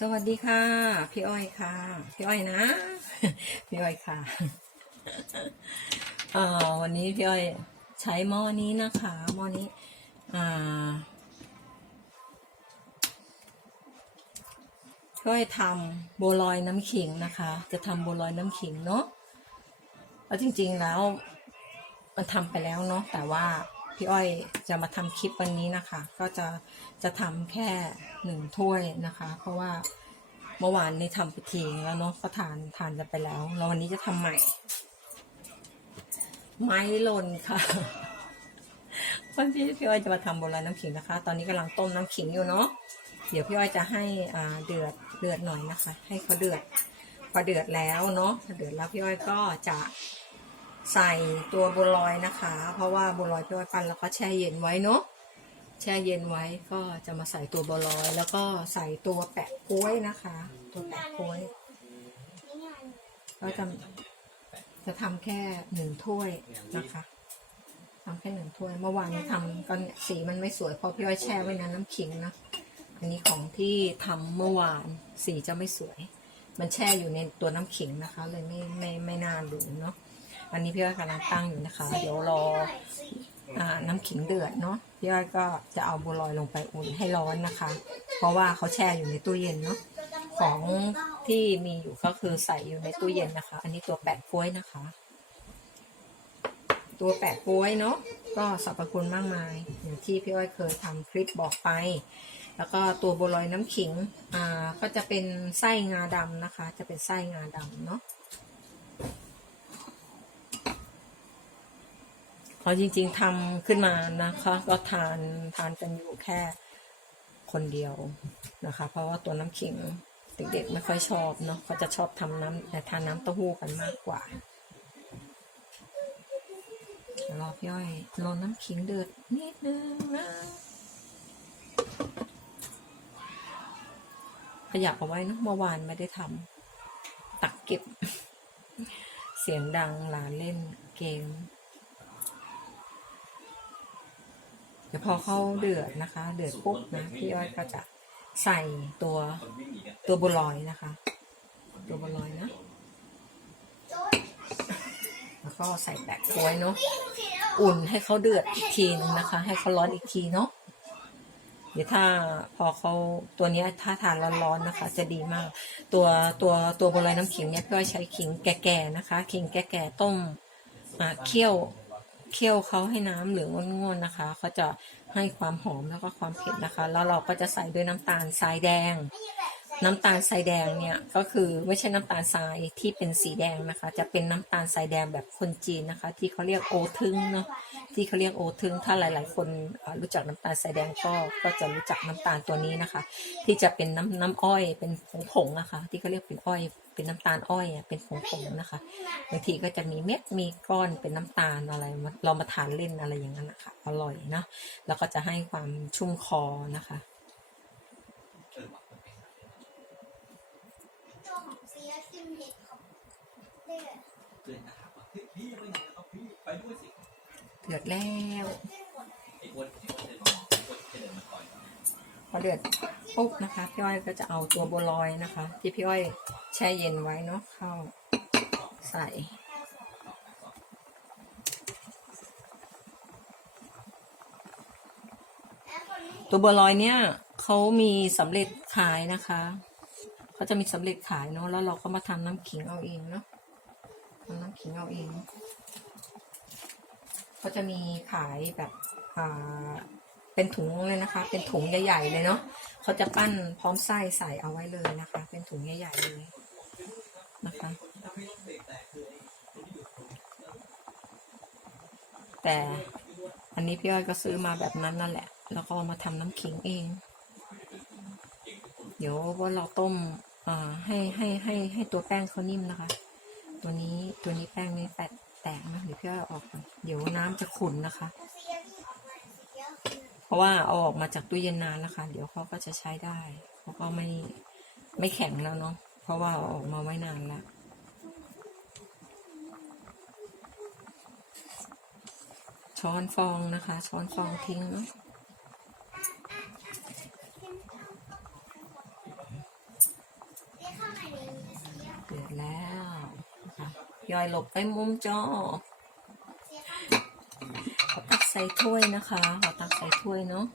สวัสดีค่ะ พี่อ้อยค่ะ พี่อ้อยนะ พี่อ้อยค่ะอ่อวันนี้พี่อ้อยใช้หม้อนี้นะคะหม้อนี้อ่าพี่อ้อยทำบัวลอยน้ำขิงนะคะ จะทำบัวลอยน้ำขิงเนาะแล้วจริง ๆแล้วมันทำไปแล้วเนาะแต่ว่า พี่อ้อยจะมาทำคลิปวันนี้นะคะ ก็จะจะทำแค่หนึ่งถ้วยนะคะ เพราะว่าเมื่อวานนี้ทำไปทิ้งแล้วเนาะก็ทานทานกันไปแล้วแล้ววันนี้จะทำใหม่ ไม้หล่นค่ะวันที่พี่อ้อยจะมาทำโบราณน้ำขิงนะคะ ตอนนี้กำลังต้มน้ำขิงอยู่เนาะเดี๋ยวพี่อ้อยจะให้อ่าเดือดเดือดหน่อยนะคะ ให้เขาเดือดพอเดือดแล้วเนาะพอเดือดแล้วพี่อ้อยก็จะ ใส่ตัวบัวลอยนะคะ เพราะว่าบัวลอยพี่อ้อยปั้นแล้วก็แช่เย็นไว้เนาะแช่เย็นไว้ก็จะมาใส่ตัวบัวลอย แล้วก็ใส่ตัวแปะกล้วยนะคะ ตัวแปะกล้วยก็จะจะทำแค่หนึ่งถ้วยนะคะทำแค่หนึ่งถ้วยเมื่อวานทำก็เนี่ยสีมันไม่สวยเพราะพี่อ้อยแช่ไว้ในน้ำขิงนะอันนี้ของที่ทำเมื่อวานสีจะไม่สวย มันแช่อยู่ในตัวน้ำขิงนะคะ เลยไม่ไม่ไม่น่าดูเนาะ อันนี้พี่อ้อยกำลังตั้งอยู่นะคะ เดี๋ยวรออ่าน้ำขิงเดือดเนาะพี่อ้อยก็จะเอาบัวลอยลงไปอุ่นให้ร้อนนะคะ เพราะว่าเขาแช่อยู่ในตู้เย็นเนาะของที่มีอยู่ก็คือใส่อยู่ในตู้เย็นนะคะ อันนี้ตัวแปะกล้วยนะคะ ตัวแปะกล้วยเนาะก็สรรพคุณมากมายอย่างที่พี่อ้อยเคยทำคลิปบอกไป แล้วก็ตัวบัวลอยน้ำขิงอ่าก็จะเป็นไส้งาดำนะคะ จะเป็นไส้งาดำเนาะ เพราะจริง ๆทำขึ้นมานะคะ ก็ทานทานกันอยู่แค่คนเดียวนะคะ เพราะว่าตัวน้ำขิงเด็กๆไม่ค่อยชอบเนาะเขาจะชอบทำน้ำแต่ทานน้ำเต้าหู้กันมากกว่ารอพี่อ้อยรอน้ำขิงเดือดนิดนึงนะขยับเอาไว้นะเมื่อวานไม่ได้ทำตักเก็บ เสียงดังหลานเล่นเกม เดี๋ยวพอเขาเดือดนะคะ เดือดปุ๊บนะพี่อ้อยก็จะใส่ตัวตัวบัวลอยนะคะ ตัวบัวลอยนะแล้วก็ใส่แปะกล้วยเนาะอุ่นให้เขาเดือดอีกทีนึงนะคะ ให้เขาร้อนอีกทีเนาะเดี๋ยวถ้าพอเขาตัวนี้ถ้าทานร้อนๆนะคะ จะดีมาก ตัวตัวตัวบัวลอยน้ำขิงเนี่ยพี่อ้อยใช้ขิงแก่ๆนะคะ ขิงแก่ๆต้มอ่าเคี่ยว เคี่ยวเขาให้น้ำเหลืองงวนๆนะคะเขาจะให้ความหอมแล้วก็ความเผ็ดนะคะ แล้วเราก็จะใส่ด้วยน้ำตาลทรายแดง น้ำตาลทรายแดงเนี่ยก็คือไม่ใช่น้ำตาลทรายที่เป็นสีแดงนะคะ จะเป็นน้ำตาลทรายแดงแบบคนจีนนะคะ ที่เขาเรียกโอทึงเนาะที่เขาเรียกโอทึงถ้าหลาย ๆ คนรู้จักน้ำตาลทรายแดงก็ก็จะรู้จักน้ำตาลตัวนี้นะคะ ที่จะเป็นน้ำน้ำอ้อยเป็นผงๆนะคะ ที่เขาเรียกเป็นอ้อยเป็นน้ำตาลอ้อยเป็นผงๆนะคะบางทีก็จะมีเม็ดมีก้อนเป็นน้ำตาลอะไรเรามาทานเล่นอะไรอย่างนั้นนะคะอร่อยนะแล้วก็จะให้ความชุ่มคอนะคะ ตัวของเซียซิม เห็ดครับเด็ดเดินนะครับว่าเฮ้ยพี่ไปไหนครับพี่ไปด้วยสิเดือดแล้วไอ้อ้วนไอ้อ้วนเดินมาไอ้อ้วนจะเดินมาต่อยพอเดือดปุ๊บนะคะ พี่อ้อยก็จะเอาตัวบัวลอยนะคะ ที่พี่อ้อยแช่เย็นไว้เนาะเข้าใส่ตัวบัวลอยเนี่ยเขามีสำเร็จขายนะคะ เขาจะมีสำเร็จขายเนาะแล้วเราก็มาทำน้ำขิงเอาเองเนาะทำน้ำขิงเอาเองเขาจะมีขายแบบอ่าเป็นถุงเลยนะคะ เป็นถุงใหญ่ๆเลยเนาะเขาจะปั้นพร้อมไส้ใส่เอาไว้เลยนะคะ เป็นถุงใหญ่ๆเลยนะคะ แต่อันนี้พี่อ้อยก็ซื้อมาแบบนั้นนั่นแหละ แล้วก็มาทำน้ำขิงเอง ดี๋ยวว่าเราต้มให้ให้ให้ให้ตัวแป้งเขานิ่มนะคะ ตัวนี้ตัวนี้แป้งนี้แตกแตกนะเดี๋ยวพี่อ้อยอาออกก่อนเดี๋ยวน้ำจะขุ่นนะคะเซียที่ออกมาเซียคือเพราะว่าเอาออกมาจากตู้เย็นนานแล้วค่ะเดี๋ยวเขาก็จะใช้ได้เขาก็ไม่ไม่แข็งแล้วเนาะเพราะว่าเอาออกมาไว้นานแล้วช้อนฟองนะคะ ช้อนฟองทิ้งเนาะ แล้วยอยหลบไปมุมจอเขอตักใส่ถ้วยนะคะขอตักใส่ถ้วยเนาะ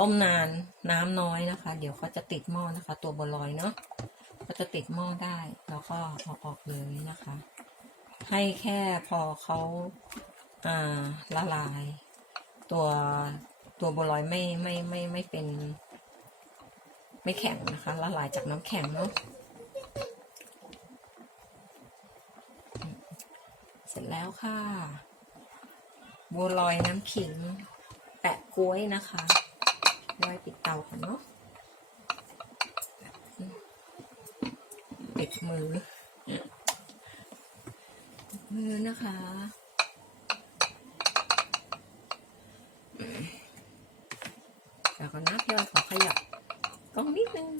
ต้มนานน้ำน้อยนะคะ เดี๋ยวเขาจะติดหม้อนะคะ ตัวบัวลอยเนาะก็จะติดหม้อได้แล้วก็เอาออกเลยนะคะ ให้แค่พอเขาอ่าละลาย ตัวตัวบัวลอยไม่ไม่ไม่ไม่เป็น ไม่แข็งนะคะละลายจากน้ำแข็งเนาะ สร็จแล้วค่ะ บัวลอยน้ำขิง แปะกล้วยนะคะย่อยปิดเตากันเนาะปิดมือ มือนะคะแล้วก็นับย่อยขอขยับกล้องนิดนึง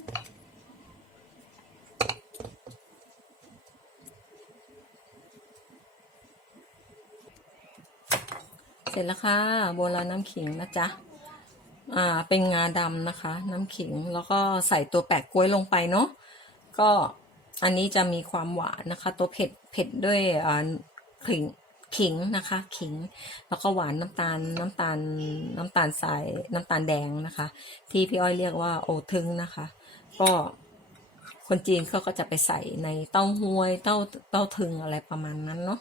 เสร็จแล้วค่ะบัวลอยน้ำขิงนะจ๊ะอ่าเป็นงาดำนะคะ น้ำขิงแล้วก็ใส่ตัวแปะกล้วยลงไปเนาะก็อันนี้จะมีความหวานนะคะ ตัวเผ็ดเผ็ดด้วยอ่าขิงขิงนะคะขิงแล้วก็หวานน้ำตาลน้ำตาลน้ำตาลทรายน้ำตาลแดงนะคะ ที่พี่อ้อยเรียกว่าโอทึงนะคะ ก็คนจีนเขาก็จะไปใส่ในเต้าหวยเต้าเต้าถึงอะไรประมาณนั้นเนาะ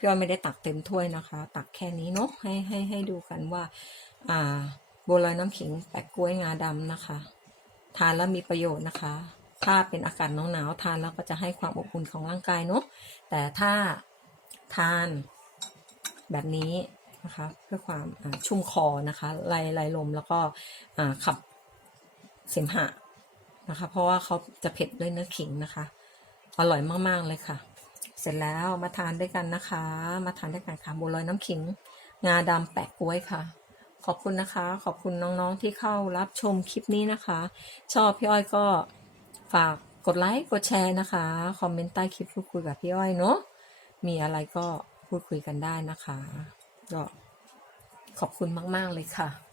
พี่อ้อยไม่ได้ตักเต็มถ้วยนะคะ ตักแค่นี้เนาะให้ให้ให้ดูกันว่า อ่าบัวลอยน้ำขิงแปะกล้วยงาดำนะคะ ทานแล้วมีประโยชน์นะคะ ถ้าเป็นอากาศหนาวๆทานแล้วก็จะให้ความอบอุ่นของร่างกายเนาะแต่ถ้าทานแบบนี้นะคะ เพื่อความชุ่มคอนะคะไล่ไล่ลมแล้วก็ขับเสมหะนะคะ เพราะว่าเขาจะเผ็ดด้วยเนื้อขิงนะคะ อร่อยมาก ๆ เลยค่ะ เสร็จแล้วมาทานด้วยกันนะคะ มาทานด้วยกันค่ะบัวลอยน้ำขิง งาดำแปะกล้วยค่ะ ขอบคุณนะคะ ขอบคุณน้องๆที่เข้ารับชมคลิปนี้นะคะ ชอบพี่อ้อยก็ฝากกดไลค์กดแชร์นะคะ คอมเมนต์ใต้คลิปพูดคุยกับพี่อ้อยเนาะมีอะไรก็พูดคุยกันได้นะคะก็ขอบคุณมาก ๆ เลยค่ะ